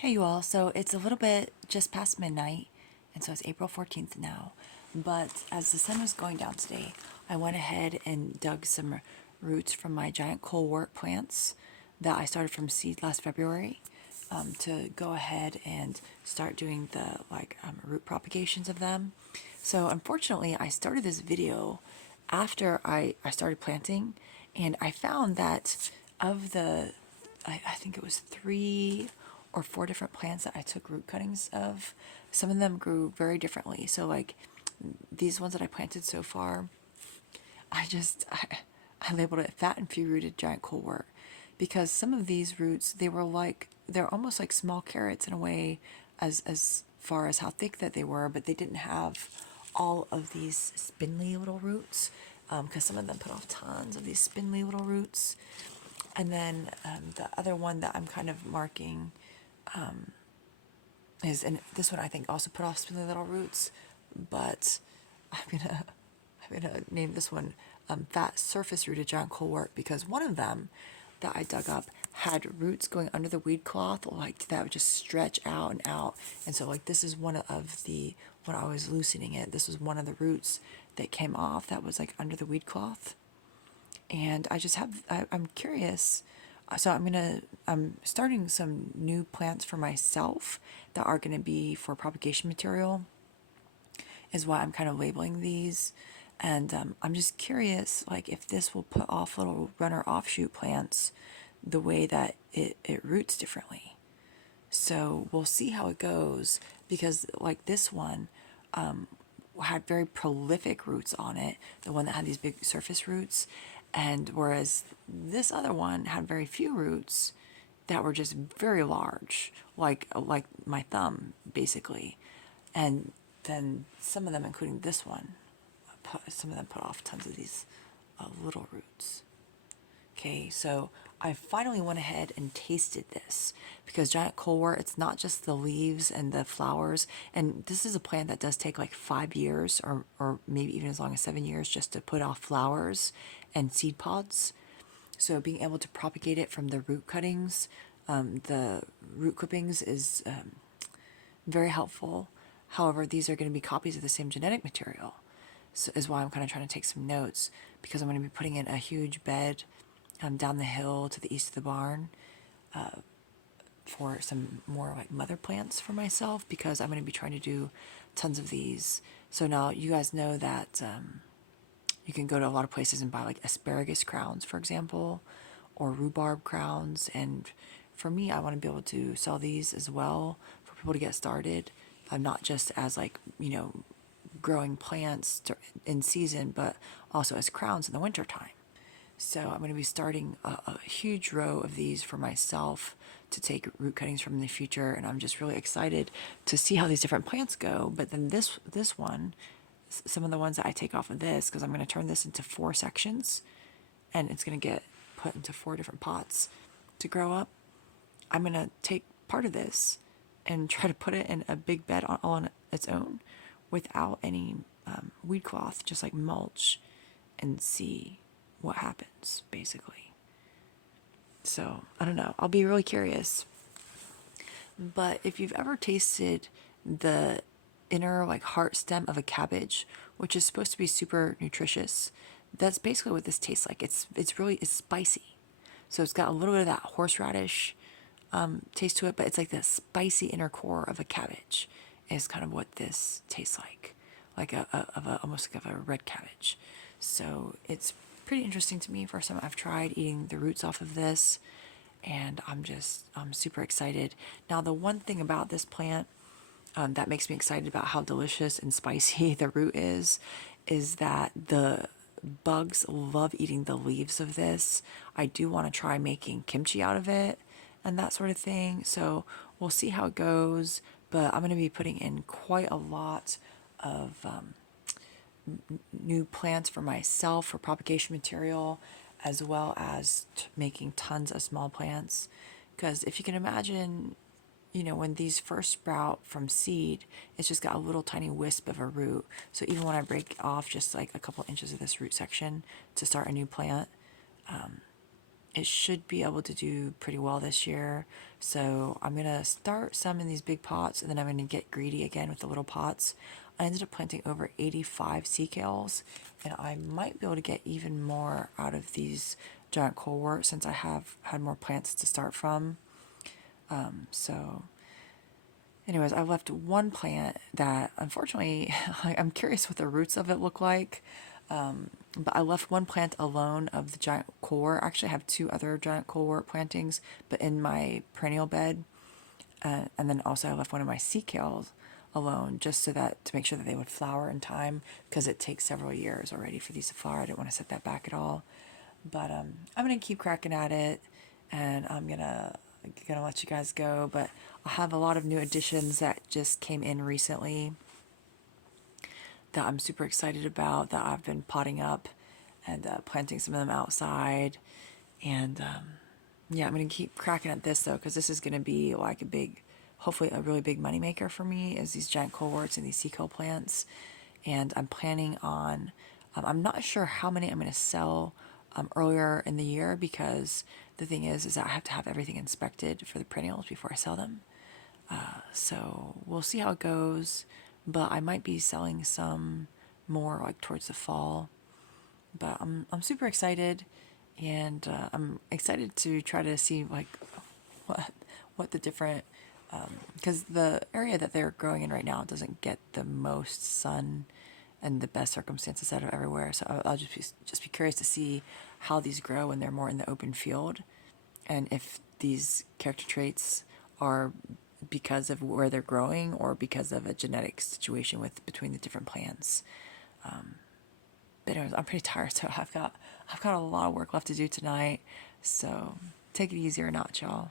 Hey you all, so it's a little bit just past midnight, and so it's April 14th now. But as the sun was going down today, I went ahead and dug some roots from my giant Colwort plants that I started from seed last February to go ahead and start doing the root propagations of them. So unfortunately, I started this video after I started planting, and I found that of the I think it was 3 or 4 different plants that I took root cuttings of. Some of them grew very differently. So like these ones that I planted so far, I labeled it fat and few rooted giant colewort because some of these roots they're almost like small carrots in a way as far as how thick that they were, but they didn't have all of these spindly little roots because some of them put off tons of these spindly little roots. And then the other one that I'm kind of marking and this one I think also put off spindly little roots, but I'm gonna name this one fat surface rooted giant colewort because one of them that I dug up had roots going under the weed cloth like that would just stretch out and out. And so like this is one of the, when I was loosening it, this was one of the roots that came off that was like under the weed cloth. And I'm curious. So I'm starting some new plants for myself that are gonna be for propagation material, is why I'm kind of labeling these. And I'm just curious, like if this will put off little runner offshoot plants the way that it roots differently. So we'll see how it goes because like this one had very prolific roots on it, the one that had these big surface roots, and whereas this other one had very few roots that were just very large, like my thumb basically. And then some of them, including this one, some of them put off tons of these little roots. Okay, so I finally went ahead and tasted this because giant colewort, it's not just the leaves and the flowers, and this is a plant that does take like 5 years or maybe even as long as 7 years just to put off flowers and seed pods. So being able to propagate it from the root cuttings, the root clippings is very helpful. However, these are going to be copies of the same genetic material. So is why I'm kind of trying to take some notes because I'm going to be putting in a huge bed down the hill to the east of the barn for some more like mother plants for myself because I'm going to be trying to do tons of these. So now you guys know that you can go to a lot of places and buy like asparagus crowns, for example, or rhubarb crowns. And for me, I want to be able to sell these as well for people to get started, not just as like, growing plants in season, but also as crowns in the wintertime. So I'm going to be starting a huge row of these for myself to take root cuttings from in the future, and I'm just really excited to see how these different plants go. But then this one, some of the ones that I take off of this, because I'm going to turn this into 4 sections, and it's going to get put into 4 different pots to grow up. I'm going to take part of this and try to put it in a big bed all on its own without any weed cloth, just like mulch, and see what happens, basically. So, I don't know. I'll be really curious. But if you've ever tasted the inner like heart stem of a cabbage, which is supposed to be super nutritious, that's basically what this tastes like. It's spicy. So it's got a little bit of that horseradish taste to it, but it's like the spicy inner core of a cabbage is kind of what this tastes like almost like of a red cabbage. So it's pretty interesting to me. First time I've tried eating the roots off of this, and I'm super excited. Now the one thing about this plant that makes me excited about how delicious and spicy the root is that the bugs love eating the leaves of this. I do want to try making kimchi out of it and that sort of thing. So we'll see how it goes, but I'm going to be putting in quite a lot of new plants for myself for propagation material, as well as making tons of small plants. Because if you can imagine, when these first sprout from seed, it's just got a little tiny wisp of a root. So even when I break off just like a couple inches of this root section to start a new plant, it should be able to do pretty well this year. So I'm gonna start some in these big pots, and then I'm gonna get greedy again with the little pots. I ended up planting over 85 sea kales, and I might be able to get even more out of these giant colwort since I have had more plants to start from. So anyways, I left one plant that unfortunately I'm curious what the roots of it look like. But I left one plant alone of the giant colwort. Actually, I have two other giant colwort plantings, but in my perennial bed. And then also I left one of my sea kales alone just so that to make sure that they would flower in time because it takes several years already for these to flower. I didn't want to set that back at all. But I'm gonna keep cracking at it, and I'm gonna let you guys go. But I have a lot of new additions that just came in recently that I'm super excited about that I've been potting up and planting some of them outside. And yeah, I'm gonna keep cracking at this though because this is gonna be like a big, hopefully a really big moneymaker for me is these giant cohorts and these sea kale plants. And I'm planning on, I'm not sure how many I'm gonna sell earlier in the year because the thing is that I have to have everything inspected for the perennials before I sell them. So we'll see how it goes, but I might be selling some more like towards the fall. But I'm super excited, and I'm excited to try to see like what what the different because the area that they're growing in right now doesn't get the most sun and the best circumstances out of everywhere. So I'll just be curious to see how these grow when they're more in the open field, and if these character traits are because of where they're growing or because of a genetic situation with between the different plants. But anyways, I'm pretty tired, so I've got a lot of work left to do tonight. So take it easy or not, y'all.